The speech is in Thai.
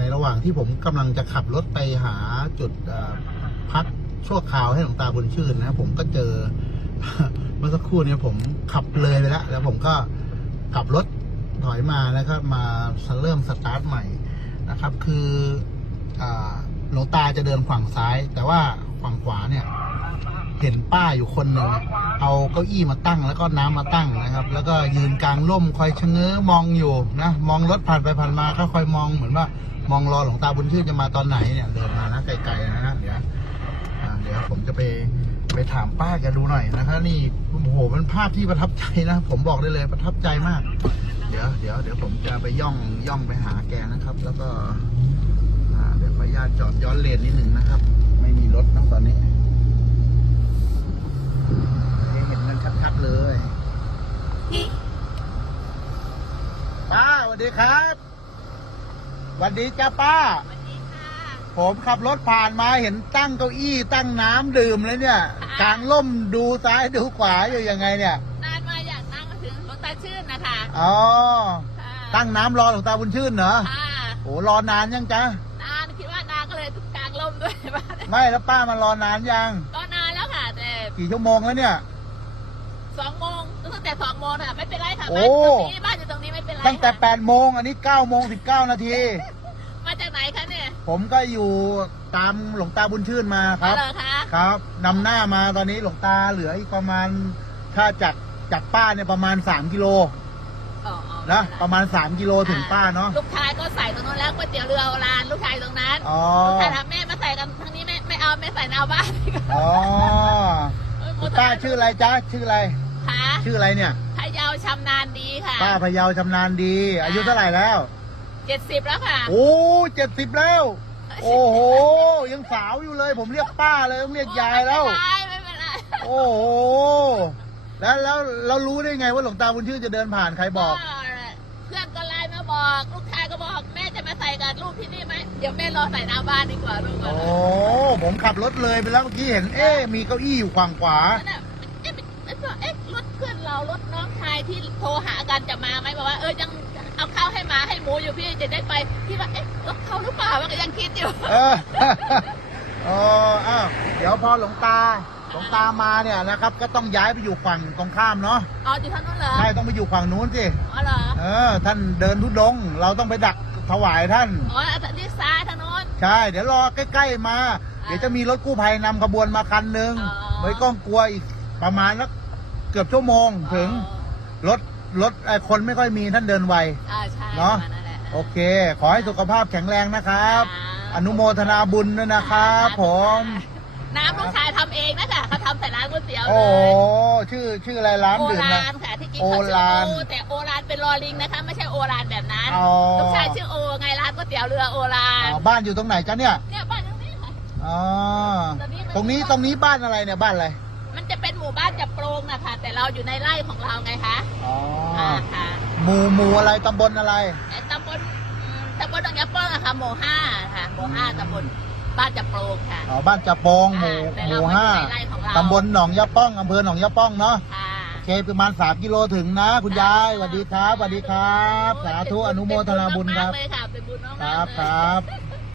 ในระหว่างที่ผมกำลังจะขับรถไปหาจุดพักชั่วคราวให้หลวงตาบุญชื่นนะผมก็เจอเมื่อสักครู่เนี้ผมขับเลยไปแล้ว แล้วผมก็กลับรถถอยมาแล้วก็มาเริ่มสตาร์ทใหม่นะครับ คือหลวงตาจะเดินขวางซ้าย แต่ว่าขวางขวาเนี่ย เห็นป้าอยู่คนหนึ่งเอาเก้าอี้มาตั้งแล้วก็น้ำมาตั้งนะครับ แล้วก็ยืนกลางร่มคอยชะเง้อมองอยู่นะมองรถผ่านไปผ่านมาก็คอยมองเหมือนว่า มองรอหลวงตาบุญชื่นจะมาตอนไหนเนี่ยเดินมานะไกลๆนะนะเดี๋ยวเดี๋ยวผมจะไปไปถามป้าแกดูหน่อยนะครับนี่โอ้โหมันภาพที่ประทับใจนะ ผมบอกได้เลยประทับใจมาก เดี๋ยวเดี๋ยวเดี๋ยวผมจะไปย่องย่องไปหาแกนะครับ แล้วก็เดี๋ยวขออนุญาตจอดย้อนเลนนิดหนึ่งนะครับ ไม่มีรถนะตอนนี้ด้เห็นมันชัดๆเลยป้าสวัสดีครับ วัสดีจ้าป้า สวัสดีค่ะ ผมขับรถผ่านมาเห็นตั้งเก้าอี้ตั้งน้ำดื่มเลยเนี่ยกลางร่มดูซ้ายดูขวาอยู่ยังไงเนี่ย นานมาอยากนั่งมาถึงหลวงตาชื่นนะคะอ๋อ ค่ะตั้งน้ำรอหลวงตาบุญชื่นเหรอค่ะโอ้รอนานยังจ๊ะ นานคิดว่านานก็เลยทุกกลางร่มด้วยบ้านไม่แล้วป้ามารอนานยัง ก็นานแล้วค่ะ แต่กี่ชั่วโมงแล้วเนี่ย สองโมงตั้งแต่สองโมงค่ะไม่เป็นไรค่ะโอ้บ้านอยู่ตรงนี้บ้านอยู่ ตรงนี้ไม่เป็นไรตั้งแต่ค่ะแปดโมงอันนี้เก้าโมงสิบเก้านาที มาจากไหนคะเนี่ยผมก็อยู่ตามหลวงตาบุญชื่นมาครับ เหรอคะครับนำหน้ามาตอนนี้หลวงตาเหลืออีกประมาณ ถ้าจากจากป้าเนี่ยประมาณ 3 กิโลอ๋ออ๋อนะประมาณ 3 กิโลถึงป้าเนาะลูกชายก็ใส่ตรงนู้นแล้วก๋วยเตี๋ยวเรือโบราณลูกชายตรงนั้นอ๋อลูกชายทำแม่มาใส่กันทางนี้ไม่ไม่เอาไม่ใส่เอาบ้านอ๋อเอ้ยโมคุณโหป้าชื่ออะไรจ๊ะชื่ออะไรค่ะชื่ออะไรเนี่ย พะเยาชำนาญดีค่ะ ป้าพะเยาชำนาญดี อายุเท่าไหร่แล้ว เจ็ดสิบแล้วค่ะ โอ้เจ็ดสิบแล้ว โอ้โห ยังสาวอยู่เลย ผมเรียกป้าเลยต้องเรียกยายแล้ว ไม่เป็นไรไม่เป็นไรโอ้โห แล้วแล้วเรารู้ได้ไงว่าหลวงตาบุญชื่นจะเดินผ่านใครบอกเพื่อนก็ไลน์มาบอก ลูกชายก็บอกแม่จะมาใส่กับลูกที่นี่ไหมเดี๋ยวแม่รอใส่หน้าบ้านดีกว่าลูกโอ้ ผมขับรถเลยไปแล้วเมื่อกี้เห็น เอ๊ะมีเก้าอี้อยู่ขวางขวา นั่นน่ะเอ๊ะเอ๊ะเอ๊ะรถเพื่อนเรารถน้องชายที่โทรหากันจะมาไหมบอกว่าเออยังเอาข้าวให้หมาให้หมูอยู่พี่จะได้ไปพี่ว่าเอ๊ะรถเขาหรือเปล่ามันก็ยังคิดอยู่เออเอออ้าวเดี๋ยวพอหลวงตาหลวงตามาเนี่ยนะครับ ก็ต้องย้ายไปอยู่ฝั่งตรงข้ามเนาะอ๋ออยู่ทางนู้นเหรอใช่ต้องไปอยู่ฝั่งนู้นสิอ๋อเหรอเออ ท่านเดินทุดงค์เราต้องไปดักถวายท่านอ๋อที่ซ้ายทางโน้นใช่ เดี๋ยวรอใกล้ๆมา เดี๋ยวจะมีรถกู้ภัยนำขบวนมาคันหนึ่งอ๋อไม่ต้องกลัวอีกประมาณสัก เกือบชั่วโมงถึงรถรถไอ้คนไม่ค่อยมีท่านเดินไว อ่าใช่เนาะ ประมณนั่นแหละโอเค ขอให้สุขภาพแข็งแรงนะครับครับ อนุโมทนาบุญด้วยนะครับผม น้ำลูกชายทำเองนะค่ะเขาทำใส่ร้านก๋วยเตี๋ยวเลโอ้ยชื่อชื่ออะไรร้านโอดื่มรานนะค่ะที่จริงโอเขาชื่อรานโอแต่โอรานเป็นลอลิงนะคะ ไม่ใช่โอรานแบบนั้นอ๋อ ลูกชายชื่อโอไงร้านก๋วยเตี๋ยวเรือโอรานอ๋อบ้านอยู่ตรงไหนจ๊ะเนี่ย เนี่ยบ้านตรงนี้ค่ะ อ๋อ ตรงนี้ตรงนี้ตรงนี้บ้านอะไรเนี่ยบ้านอะไร มันจะเป็นหมู่บ้า นจับโปรงนะคะ แต่เราอยู่ในไร่ของเราไงคะอ๋ออ่าค่ะหมู่หมู่อะไรตำบลอะไร แต่ตำบลอืมตำบลดงยะเปิ้งอะค่ะหมู่ห้าค่ะหมู่ห้าตำบลบ้านจับโปรงค่ะ อ๋อบ้านจะโปองหมู่อ่าแต่หเรามู่ไม่ห้าอยู่ในไร่ของเรา ตำบลหนองยะป้องอำเภอหนองยะป้องเนาะค่ะ โอเคประมาณสามกิโลถึงนะ คุณยายสวัสดีครับสวัสดีครับ สาธุอนุโมทนาบุญครับ เป็นญมากๆเลยค่ะเป็นบุญมากๆครับเลย ครับ